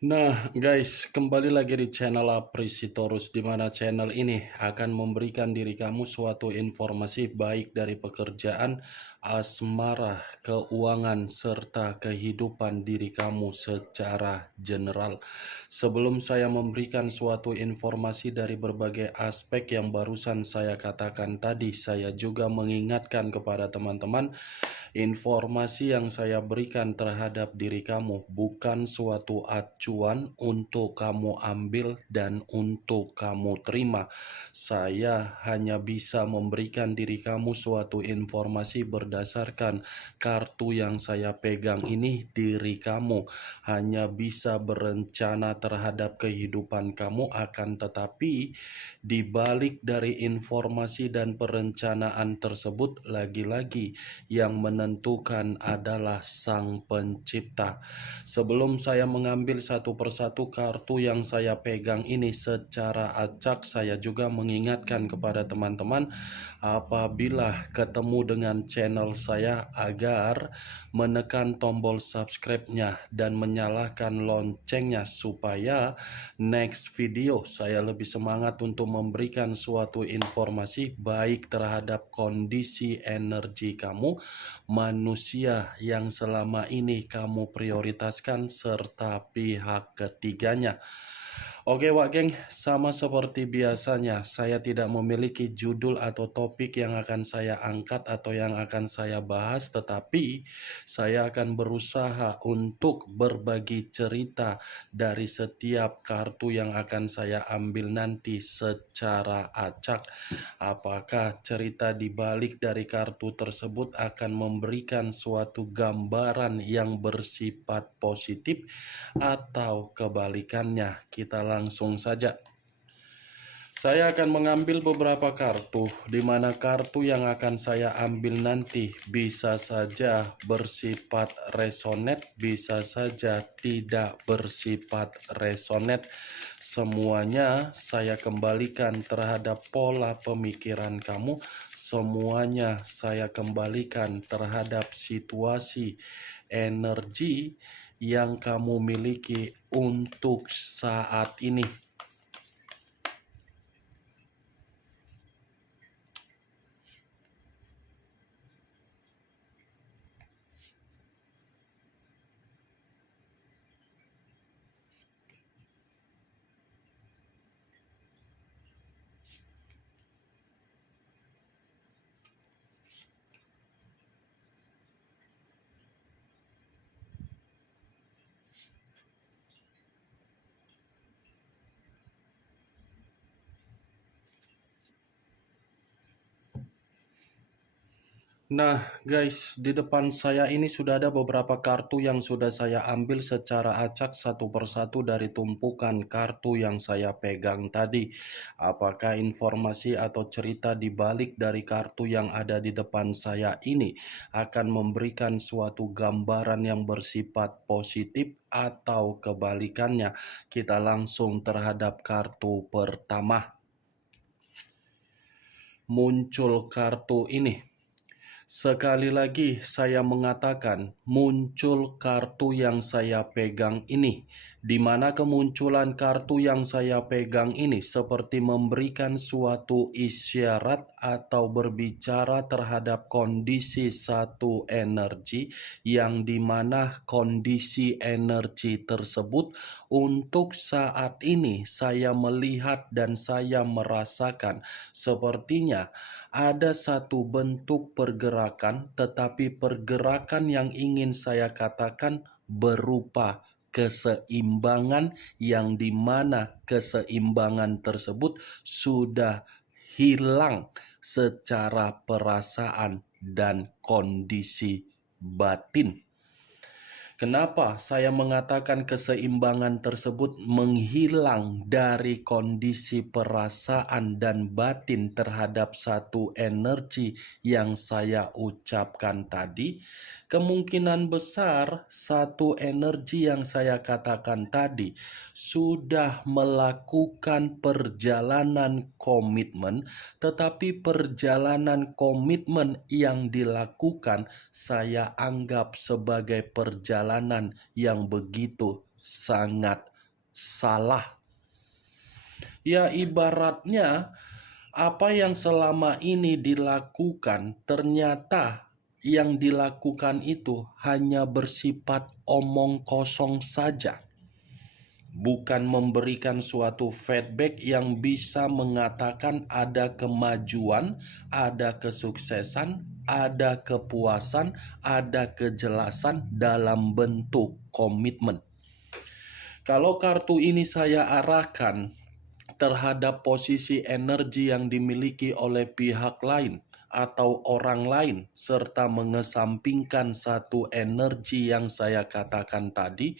Nah, guys, kembali lagi di channel Aprisitorus, di mana channel ini akan memberikan diri kamu suatu informasi baik dari pekerjaan, asmara, keuangan, serta kehidupan diri kamu secara general. Sebelum saya memberikan suatu informasi dari berbagai aspek yang barusan saya katakan tadi, saya juga mengingatkan kepada teman-teman. Informasi yang saya berikan terhadap diri kamu bukan suatu acuan untuk kamu ambil dan untuk kamu terima. Saya hanya bisa memberikan diri kamu suatu informasi berdasarkan kartu yang saya pegang ini. Diri kamu hanya bisa berencana terhadap kehidupan kamu, akan tetapi di balik dari informasi dan perencanaan tersebut, lagi-lagi yang menentukan adalah Sang Pencipta. Sebelum saya mengambil satu persatu kartu yang saya pegang ini secara acak, saya juga mengingatkan kepada teman-teman apabila ketemu dengan channel saya agar menekan tombol subscribe-nya dan menyalakan loncengnya supaya next video saya lebih semangat untuk memberikan suatu informasi baik terhadap kondisi energi kamu, manusia yang selama ini kamu prioritaskan, serta pihak ketiganya. Oke Wak Geng, sama seperti biasanya, saya tidak memiliki judul atau topik yang akan saya angkat atau yang akan saya bahas, tetapi saya akan berusaha untuk berbagi cerita dari setiap kartu yang akan saya ambil nanti secara acak. Apakah cerita di balik dari kartu tersebut akan memberikan suatu gambaran yang bersifat positif atau kebalikannya? Kita langsung saja. Saya akan mengambil beberapa kartu, di mana kartu yang akan saya ambil nanti bisa saja bersifat resonate, bisa saja tidak bersifat resonate. Semuanya saya kembalikan terhadap pola pemikiran kamu, semuanya saya kembalikan terhadap situasi energi yang kamu miliki untuk saat ini. Nah guys, di depan saya ini sudah ada beberapa kartu yang sudah saya ambil secara acak satu persatu dari tumpukan kartu yang saya pegang tadi. Apakah informasi atau cerita di balik dari kartu yang ada di depan saya ini akan memberikan suatu gambaran yang bersifat positif atau kebalikannya? Kita langsung terhadap kartu pertama. Muncul kartu ini. Sekali lagi saya mengatakan, muncul kartu yang saya pegang ini, di mana kemunculan kartu yang saya pegang ini seperti memberikan suatu isyarat atau berbicara terhadap kondisi satu energi, yang dimana kondisi energi tersebut untuk saat ini saya melihat dan saya merasakan sepertinya ada satu bentuk pergerakan, tetapi pergerakan yang ingin saya katakan berupa keseimbangan, yang dimana keseimbangan tersebut sudah hilang secara perasaan dan kondisi batin. Kenapa saya mengatakan keseimbangan tersebut menghilang dari kondisi perasaan dan batin terhadap satu energi yang saya ucapkan tadi? Kemungkinan besar satu energi yang saya katakan tadi sudah melakukan perjalanan komitmen, tetapi perjalanan komitmen yang dilakukan saya anggap sebagai perjalanan yang begitu sangat salah. Ya ibaratnya apa yang selama ini dilakukan ternyata yang dilakukan itu hanya bersifat omong kosong saja. Bukan memberikan suatu feedback yang bisa mengatakan ada kemajuan, ada kesuksesan, ada kepuasan, ada kejelasan dalam bentuk komitmen. Kalau kartu ini saya arahkan terhadap posisi energi yang dimiliki oleh pihak lain atau orang lain, serta mengesampingkan satu energi yang saya katakan tadi,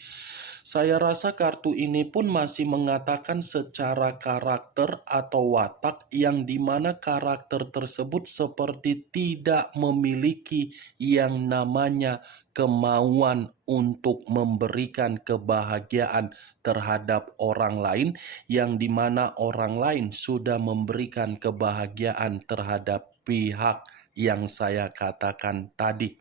saya rasa kartu ini pun masih mengatakan secara karakter atau watak yang dimana karakter tersebut seperti tidak memiliki yang namanya kemauan untuk memberikan kebahagiaan terhadap orang lain, yang dimana orang lain sudah memberikan kebahagiaan terhadap pihak yang saya katakan tadi.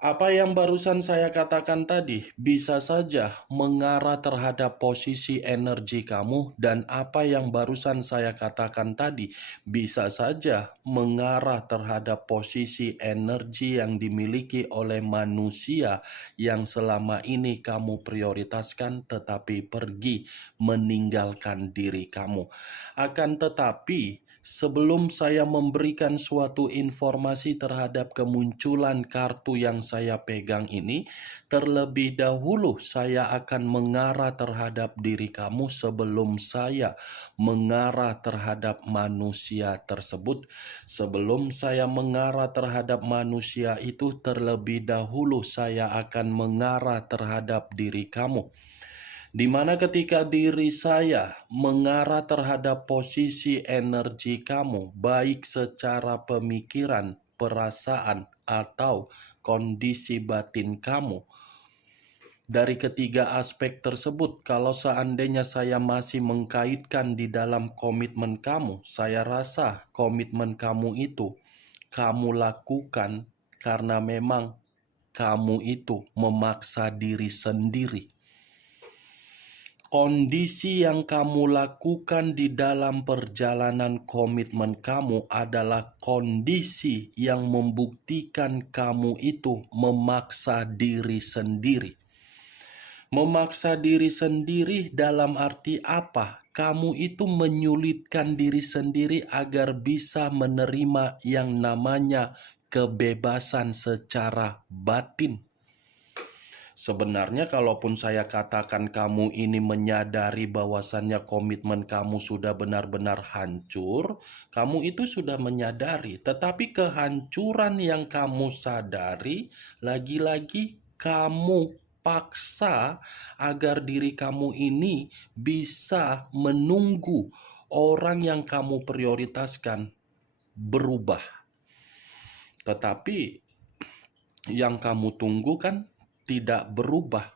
Apa yang barusan saya katakan tadi bisa saja mengarah terhadap posisi energi kamu, dan apa yang barusan saya katakan tadi bisa saja mengarah terhadap posisi energi yang dimiliki oleh manusia yang selama ini kamu prioritaskan tetapi pergi meninggalkan diri kamu. Akan tetapi, sebelum saya memberikan suatu informasi terhadap kemunculan kartu yang saya pegang ini, terlebih dahulu saya akan mengarah terhadap diri kamu sebelum saya mengarah terhadap manusia tersebut. Sebelum saya mengarah terhadap manusia itu, terlebih dahulu saya akan mengarah terhadap diri kamu. Di mana ketika diri saya mengarah terhadap posisi energi kamu, baik secara pemikiran, perasaan, atau kondisi batin kamu, dari ketiga aspek tersebut, kalau seandainya saya masih mengkaitkan di dalam komitmen kamu, saya rasa komitmen kamu itu kamu lakukan karena memang kamu itu memaksa diri sendiri. Kondisi yang kamu lakukan di dalam perjalanan komitmen kamu adalah kondisi yang membuktikan kamu itu memaksa diri sendiri. Memaksa diri sendiri dalam arti apa? Kamu itu menyulitkan diri sendiri agar bisa menerima yang namanya kebebasan secara batin. Sebenarnya kalaupun saya katakan kamu ini menyadari bahwasannya komitmen kamu sudah benar-benar hancur, kamu itu sudah menyadari. Tetapi kehancuran yang kamu sadari, lagi-lagi kamu paksa agar diri kamu ini bisa menunggu orang yang kamu prioritaskan berubah. Tetapi yang kamu tunggu kan tidak berubah.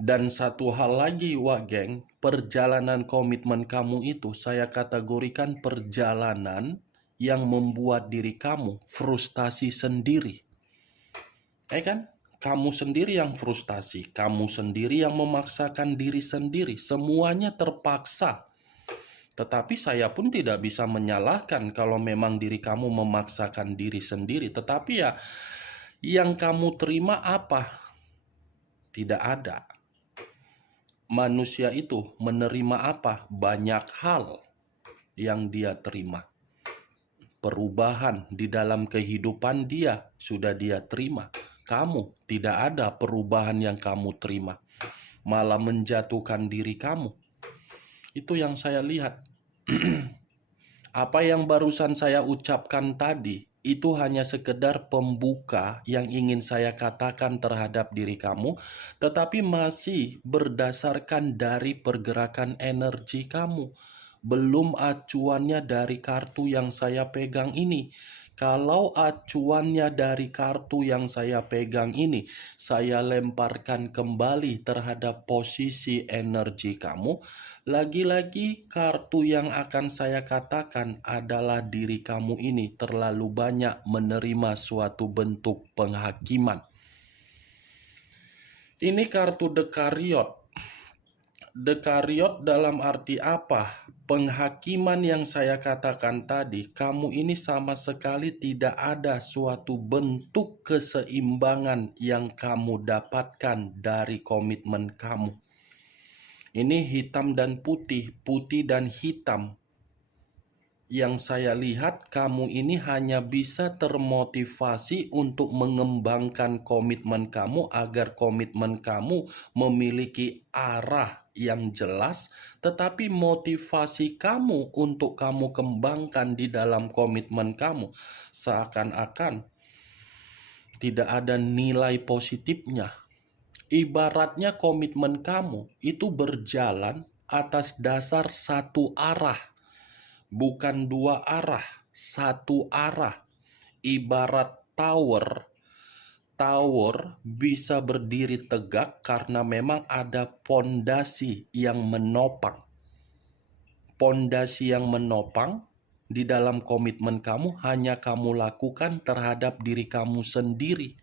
Dan satu hal lagi, wak geng, perjalanan komitmen kamu itu saya kategorikan perjalanan yang membuat diri kamu frustasi sendiri. Kan? Kamu sendiri yang frustasi, kamu sendiri yang memaksakan diri sendiri, semuanya terpaksa. Tetapi saya pun tidak bisa menyalahkan kalau memang diri kamu memaksakan diri sendiri. Tetapi ya, yang kamu terima apa? Tidak ada. Manusia itu menerima apa? Banyak hal yang dia terima. Perubahan di dalam kehidupan dia sudah dia terima. Kamu tidak ada perubahan yang kamu terima. Malah menjatuhkan diri kamu. Itu yang saya lihat. Apa yang barusan saya ucapkan tadi, itu hanya sekedar pembuka yang ingin saya katakan terhadap diri kamu, tetapi masih berdasarkan dari pergerakan energi kamu. Belum acuannya dari kartu yang saya pegang ini. Kalau acuannya dari kartu yang saya pegang ini, saya lemparkan kembali terhadap posisi energi kamu. Lagi-lagi kartu yang akan saya katakan adalah diri kamu ini terlalu banyak menerima suatu bentuk penghakiman. Ini kartu The Chariot. Dekariot dalam arti apa? Penghakiman yang saya katakan tadi, kamu ini sama sekali tidak ada suatu bentuk keseimbangan yang kamu dapatkan dari komitmen kamu. Ini hitam dan putih, putih dan hitam. Yang saya lihat, kamu ini hanya bisa termotivasi untuk mengembangkan komitmen kamu agar komitmen kamu memiliki arah yang jelas, tetapi motivasi kamu untuk kamu kembangkan di dalam komitmen kamu seakan-akan tidak ada nilai positifnya. Ibaratnya komitmen kamu itu berjalan atas dasar satu arah, bukan dua arah, satu arah. Ibarat tower, tower bisa berdiri tegak karena memang ada pondasi yang menopang. Pondasi yang menopang di dalam komitmen kamu hanya kamu lakukan terhadap diri kamu sendiri.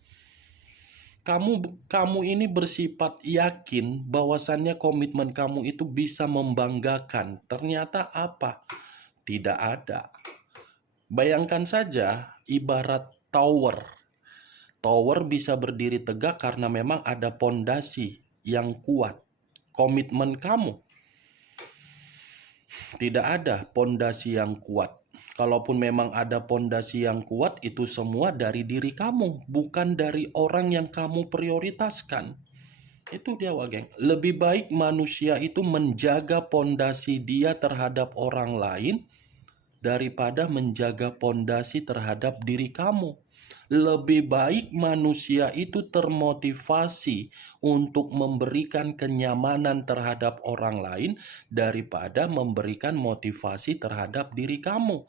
Kamu ini bersifat yakin bahwasannya komitmen kamu itu bisa membanggakan. Ternyata apa? Tidak ada. Bayangkan saja ibarat tower. Tower bisa berdiri tegak karena memang ada pondasi yang kuat. Komitmen kamu tidak ada pondasi yang kuat. Kalaupun memang ada pondasi yang kuat, itu semua dari diri kamu, bukan dari orang yang kamu prioritaskan. Itu dia, Wak, geng. Lebih baik manusia itu menjaga pondasi dia terhadap orang lain daripada menjaga pondasi terhadap diri kamu. Lebih baik manusia itu termotivasi untuk memberikan kenyamanan terhadap orang lain daripada memberikan motivasi terhadap diri kamu.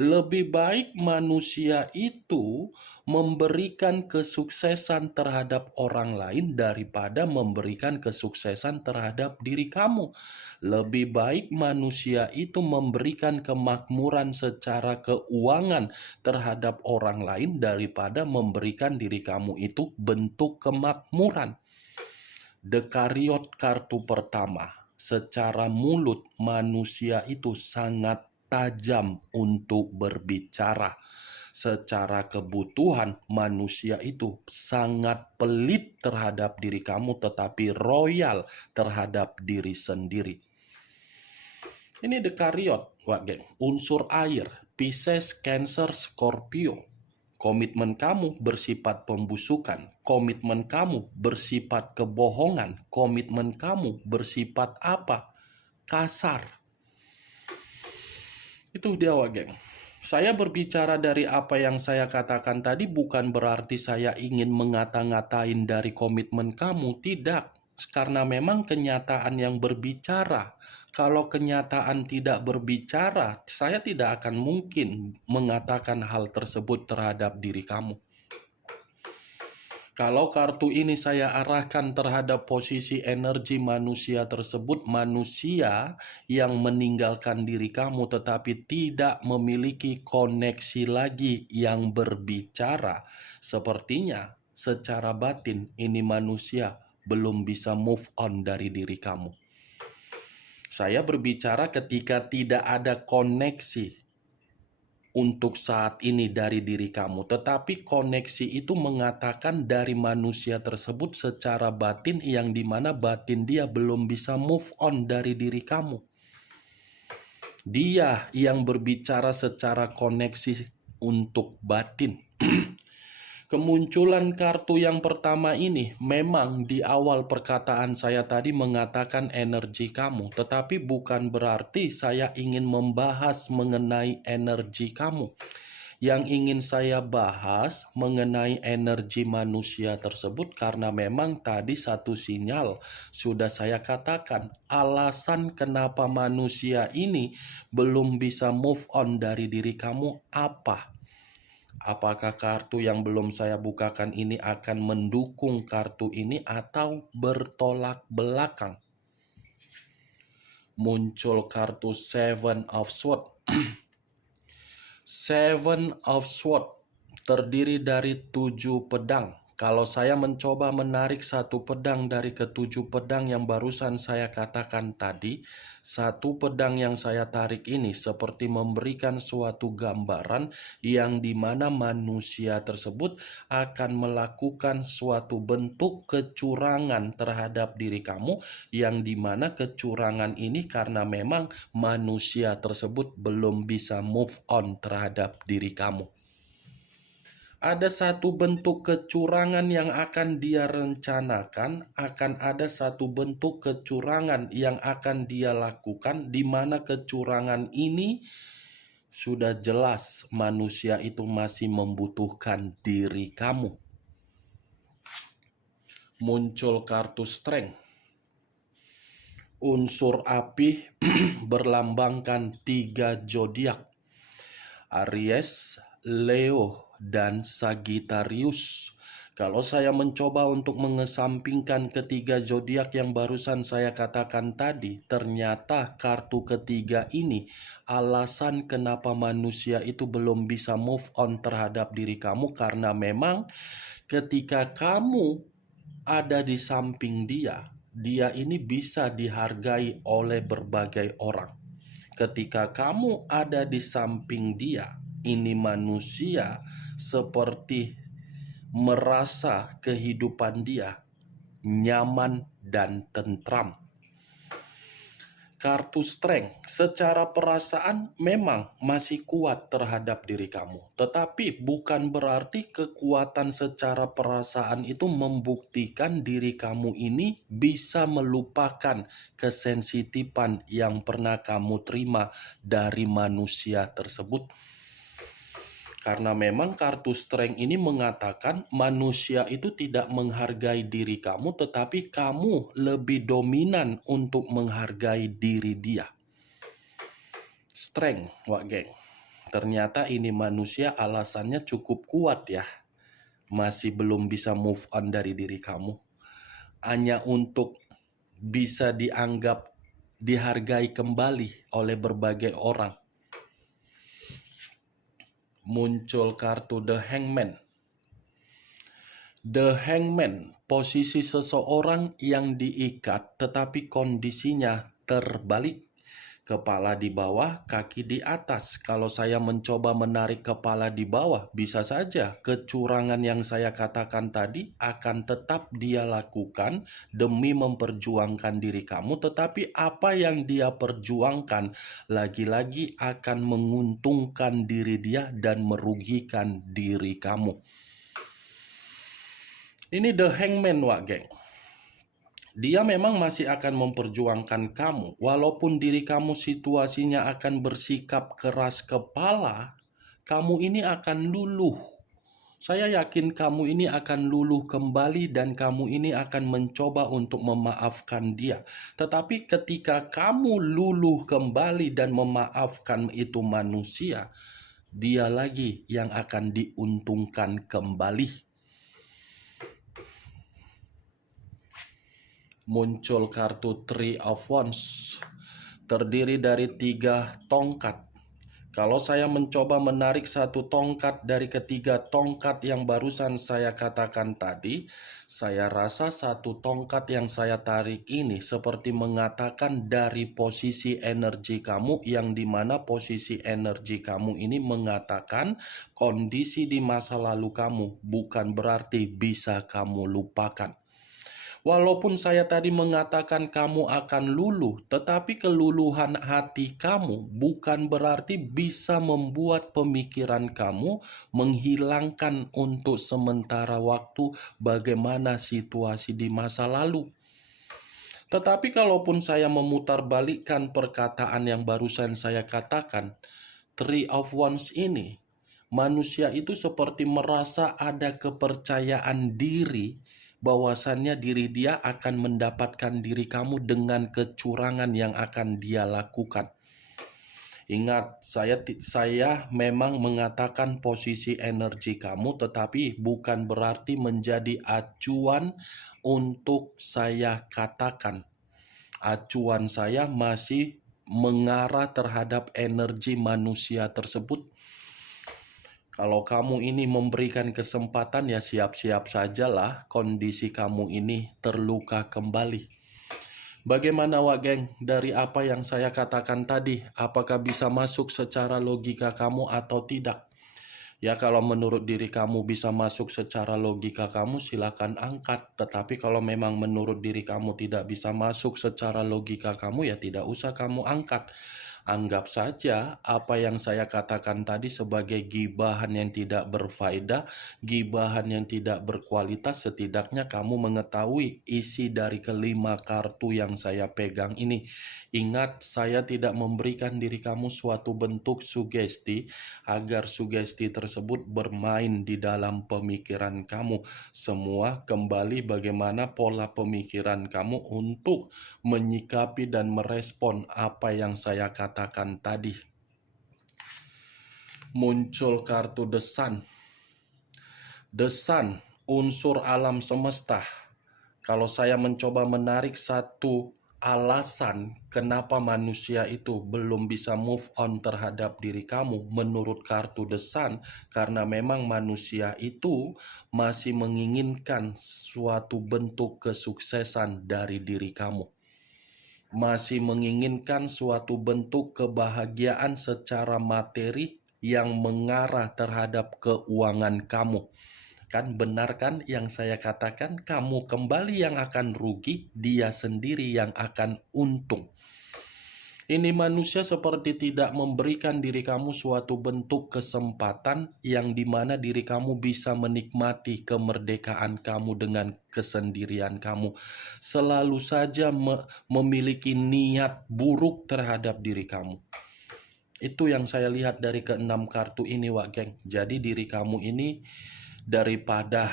Lebih baik manusia itu memberikan kesuksesan terhadap orang lain daripada memberikan kesuksesan terhadap diri kamu. Lebih baik manusia itu memberikan kemakmuran secara keuangan terhadap orang lain daripada memberikan diri kamu itu bentuk kemakmuran. Dekariot kartu pertama. Secara mulut manusia itu sangat tajam untuk berbicara. Secara kebutuhan manusia itu sangat pelit terhadap diri kamu tetapi royal terhadap diri sendiri. Ini dekariot, Wak, geng. Unsur air, Pisces, Cancer, Scorpio. Komitmen kamu bersifat pembusukan, komitmen kamu bersifat kebohongan, komitmen kamu bersifat apa? Kasar. Itu dia, Wak, geng. Saya berbicara dari apa yang saya katakan tadi bukan berarti saya ingin ngata-ngatain dari komitmen kamu, tidak. Karena memang kenyataan yang berbicara. Kalau kenyataan tidak berbicara, saya tidak akan mungkin mengatakan hal tersebut terhadap diri kamu. Kalau kartu ini saya arahkan terhadap posisi energi manusia tersebut, manusia yang meninggalkan diri kamu tetapi tidak memiliki koneksi lagi yang berbicara, sepertinya secara batin ini manusia belum bisa move on dari diri kamu. Saya berbicara ketika tidak ada koneksi untuk saat ini dari diri kamu, tetapi koneksi itu mengatakan dari manusia tersebut secara batin yang dimana batin dia belum bisa move on dari diri kamu. Dia yang berbicara secara koneksi untuk batin. Kemunculan kartu yang pertama ini memang di awal perkataan saya tadi mengatakan energi kamu, tetapi bukan berarti saya ingin membahas mengenai energi kamu. Yang ingin saya bahas mengenai energi manusia tersebut karena memang tadi satu sinyal sudah saya katakan, alasan kenapa manusia ini belum bisa move on dari diri kamu apa? Apakah kartu yang belum saya bukakan ini akan mendukung kartu ini atau bertolak belakang? Muncul kartu Seven of Swords. Seven of Swords terdiri dari 7 pedang. Kalau saya mencoba menarik satu pedang dari ketujuh pedang yang barusan saya katakan tadi, satu pedang yang saya tarik ini seperti memberikan suatu gambaran yang dimana manusia tersebut akan melakukan suatu bentuk kecurangan terhadap diri kamu, yang dimana kecurangan ini karena memang manusia tersebut belum bisa move on terhadap diri kamu. Ada satu bentuk kecurangan yang akan dia rencanakan, akan ada satu bentuk kecurangan yang akan dia lakukan, di mana kecurangan ini sudah jelas manusia itu masih membutuhkan diri kamu. Muncul kartu strength. Unsur api berlambangkan 3 zodiak. Aries, Leo, dan Sagittarius. Kalau saya mencoba untuk mengesampingkan ketiga zodiak yang barusan saya katakan tadi, ternyata kartu ketiga ini alasan kenapa manusia itu belum bisa move on terhadap diri kamu, karena memang ketika kamu ada di samping dia, dia ini bisa dihargai oleh berbagai orang. Ketika kamu ada di samping dia, ini manusia seperti merasa kehidupan dia nyaman dan tentram. Kartu strength secara perasaan memang masih kuat terhadap diri kamu, tetapi bukan berarti kekuatan secara perasaan itu membuktikan diri kamu ini bisa melupakan kesensitifan yang pernah kamu terima dari manusia tersebut. Karena memang kartu strength ini mengatakan manusia itu tidak menghargai diri kamu, tetapi kamu lebih dominan untuk menghargai diri dia. Strength, wak geng. Ternyata ini manusia alasannya cukup kuat ya. Masih belum bisa move on dari diri kamu. Hanya untuk bisa dianggap dihargai kembali oleh berbagai orang. Muncul kartu The Hangman. The Hangman, posisi seseorang yang diikat tetapi kondisinya terbalik. Kepala di bawah, kaki di atas. Kalau saya mencoba menarik kepala di bawah, bisa saja kecurangan yang saya katakan tadi akan tetap dia lakukan demi memperjuangkan diri kamu, tetapi apa yang dia perjuangkan lagi-lagi akan menguntungkan diri dia dan merugikan diri kamu. Ini The Hangman, wak geng. Dia memang masih akan memperjuangkan kamu, walaupun diri kamu situasinya akan bersikap keras kepala, kamu ini akan luluh. Saya yakin kamu ini akan luluh kembali dan kamu ini akan mencoba untuk memaafkan dia. Tetapi ketika kamu luluh kembali dan memaafkan itu manusia, dia lagi yang akan diuntungkan kembali. Muncul kartu Three of Wands, terdiri dari 3 tongkat. Kalau saya mencoba menarik satu tongkat dari ketiga tongkat yang barusan saya katakan tadi, saya rasa satu tongkat yang saya tarik ini seperti mengatakan dari posisi energi kamu, yang dimana posisi energi kamu ini mengatakan kondisi di masa lalu kamu bukan berarti bisa kamu lupakan. Walaupun saya tadi mengatakan kamu akan luluh, tetapi keluluhan hati kamu bukan berarti bisa membuat pemikiran kamu menghilangkan untuk sementara waktu bagaimana situasi di masa lalu. Tetapi kalaupun saya memutarbalikkan perkataan yang barusan saya katakan, Three of Wands ini, manusia itu seperti merasa ada kepercayaan diri bahwasannya diri dia akan mendapatkan diri kamu dengan kecurangan yang akan dia lakukan. Ingat, saya memang mengatakan posisi energi kamu, tetapi bukan berarti menjadi acuan untuk saya katakan. Acuan saya masih mengarah terhadap energi manusia tersebut. Kalau kamu ini memberikan kesempatan, ya siap-siap sajalah kondisi kamu ini terluka kembali. Bagaimana Wak Geng, dari apa yang saya katakan tadi, apakah bisa masuk secara logika kamu atau tidak? Ya kalau menurut diri kamu bisa masuk secara logika kamu, silakan angkat. Tetapi kalau memang menurut diri kamu tidak bisa masuk secara logika kamu, ya tidak usah kamu angkat. Anggap saja apa yang saya katakan tadi sebagai gibahan yang tidak berfaedah, gibahan yang tidak berkualitas. Setidaknya kamu mengetahui isi dari kelima kartu yang saya pegang ini. Ingat, saya tidak memberikan diri kamu suatu bentuk sugesti agar sugesti tersebut bermain di dalam pemikiran kamu. Semua kembali bagaimana pola pemikiran kamu untuk menyikapi dan merespon apa yang saya katakan tadi. Muncul kartu The Sun. The Sun, unsur alam semesta. Kalau saya mencoba menarik satu alasan kenapa manusia itu belum bisa move on terhadap diri kamu menurut kartu The Sun, karena memang manusia itu masih menginginkan suatu bentuk kesuksesan dari diri kamu. Masih menginginkan suatu bentuk kebahagiaan secara materi yang mengarah terhadap keuangan kamu. Kan benar kan yang saya katakan, kamu kembali yang akan rugi, dia sendiri yang akan untung. Ini manusia seperti tidak memberikan diri kamu suatu bentuk kesempatan yang dimana diri kamu bisa menikmati kemerdekaan kamu dengan kesendirian kamu. Selalu saja memiliki niat buruk terhadap diri kamu. Itu yang saya lihat dari keenam kartu ini, Wak Geng. Jadi diri kamu ini daripada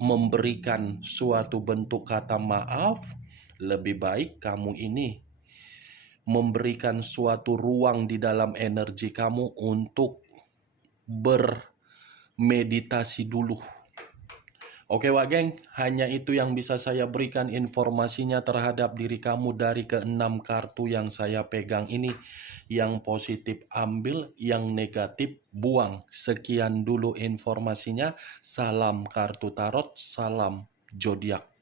memberikan suatu bentuk kata maaf, lebih baik kamu ini memberikan suatu ruang di dalam energi kamu untuk bermeditasi dulu. Oke Wak Geng, hanya itu yang bisa saya berikan informasinya terhadap diri kamu dari keenam kartu yang saya pegang ini. Yang positif ambil, yang negatif buang. Sekian dulu informasinya. Salam kartu tarot, salam zodiak.